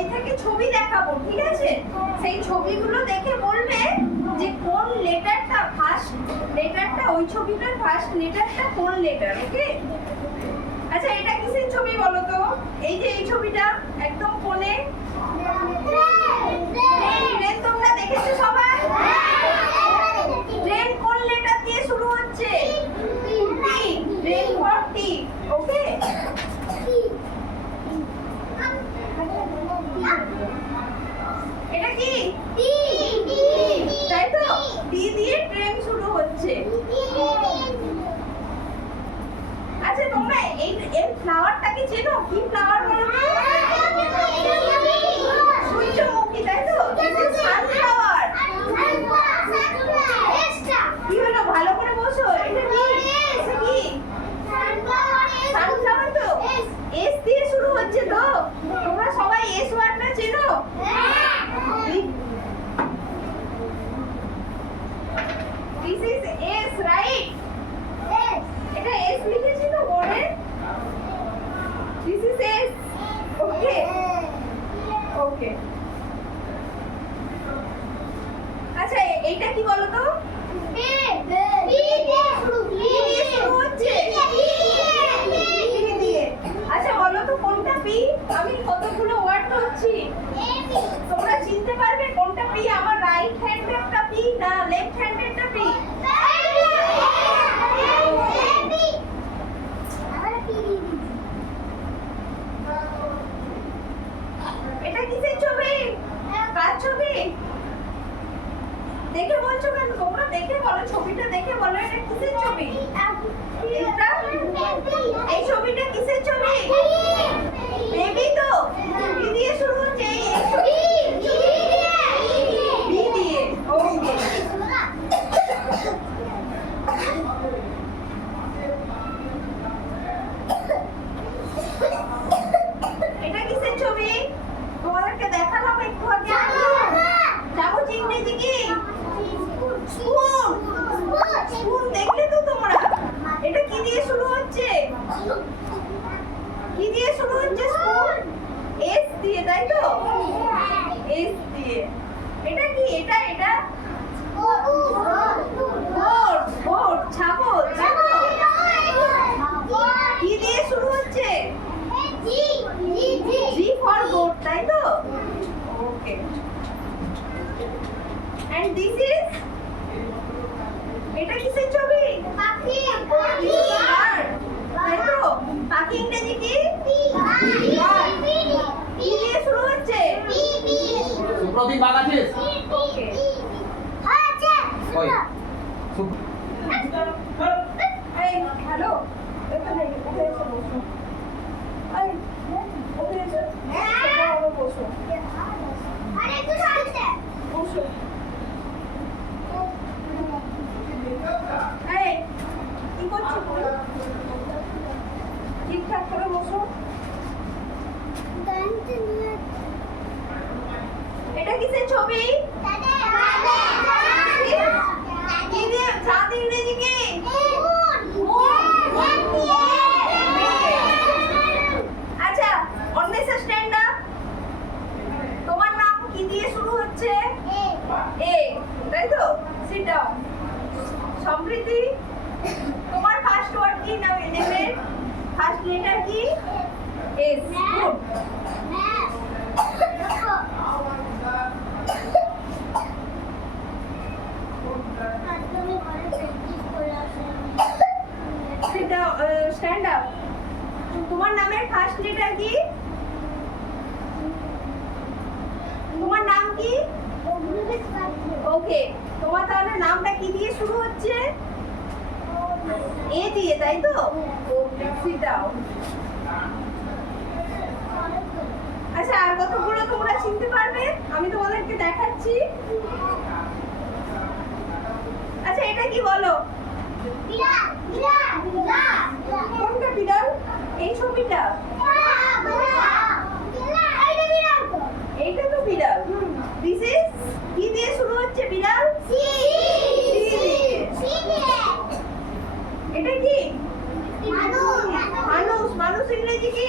বই থেকে ছবি দেখাবো, ঠিক আছে? সেই ছবিগুলো দেখে বলবে যে কোন লেটারটা ফার্স্ট লেটারটা, ওই ছবিটার ফার্স্ট লেটারটা কোন লেটার। ওকে? আচ্ছা এটা কিসের ছবি বলো তো? এই যে এই ছবিটা একদম কোণে, ট্রেন তোমরা দেখেছো সবাই? ট্রেন কোন লেটার দিয়ে শুরু হচ্ছে? টি। ট্রেন ফর টি। ওকে? এটা কি? টি। তাই তো? টি দিয়ে ট্রেন শুরু হচ্ছে। আচ্ছা তোমরা এই ফ্লাওয়ারটাকে চেনো? কি ফ্লাওয়ার বলো তো? সূর্যমুখী, তাই তো? সানফ্লাওয়ার। কি হলো, ভালো করে বসো। এটা কি? এটা কি? সানফ্লাওয়ার তো? এস দিয়ে শুরু হচ্ছে তো? তোমরা সবাই এস ওয়ার্ডটা চেনো? This is S, right? এটা S লিখেছি তো বোর্ডে? This is S. Okay. Okay. আচ্ছা এইটা কি বলো তো? বি দিয়ে শুরু হচ্ছে। বি দিয়ে। আচ্ছা বলো তো কোনটা বি? আমি কতগুলো ওয়ার্ড ধরছি, তোমরা চিনতে পারবে কোনটা বি? আমার রাইট হ্যান্ডেরটা বি না লেফট হ্যান্ডেরটা বি? এটা কিসের ছবি? কার ছবি? দেখে বলছো কেন? তোমরা দেখে বলো, ছবিটা দেখে বলো এটা কিসের ছবি? এটা এই ছবিটা কিসের ছবি? বেবি তো? বি দিয়ে শুরু হচ্ছে। বি দিয়ে। ওকে। এটা কিসের ছবি? তোমাদেরকে দেখালাম একটু আগে। চামচ ইংরেজি কি? স্পুন। স্পুন দেখলে তো তোমরা? এটা কি দিয়ে শুরু হচ্ছে? কি দিয়ে শুরু হচ্ছে স্পুন? এস দিয়ে, তাই তো? এস দিয়ে। এটা কি? এটা বোট। বোট, ছাগল। কি দিয়ে শুরু হচ্ছে? জি ফর গোট, তাই তো? ওকে। And this is? এটা কিসের ছবি? পাখি। তাই তো? পাখি ইংরেজি কি? কি দিয়ে শুরু হচ্ছে? সুপ্রদীপ বাগাছিস? ওকে। ওই এই হ্যালো, এখানে এসে বসো। এই ওখানে এসে বসো। বসো। এই কি করছো তুমি? ঠিকঠাক করে বসো। এটা কিসের ছবি? কি দিয়ে? চাঁদ ইংরেজি কি? আচ্ছা অন্বেষা স্ট্যান্ড আপ। তোমার নাম কি দিয়ে শুরু হচ্ছে? এ, তাই তো? Sit down. সমৃদ্ধি, তোমার ফার্স্ট ওয়ার্ড কি? নাম নেমের ফার্স্ট লেটার কি? S. Good. Sit down, stand up. তোমার নামের ফার্স্ট লেটার কি? তোমার নাম কি? ওকে। তোমার তাহলে নামটা কি দিয়ে শুরু হচ্ছে? এ দিয়ে, তাই তো? ওকে, সিট ডাউন। আচ্ছা আর কতগুলো তোমরা চিনতে পারবে? আমি তোমাদেরকে দেখাচ্ছি। আচ্ছা এটা কি বলো? কোনটা বিড়াল? এই ছবিটা? এইটা তো বিড়াল। দিস ইজ কি দিয়ে শুরু হচ্ছে বিড়াল? সি দিয়ে। এটা কি? মানুষ। মানুষ ইংরেজি কি?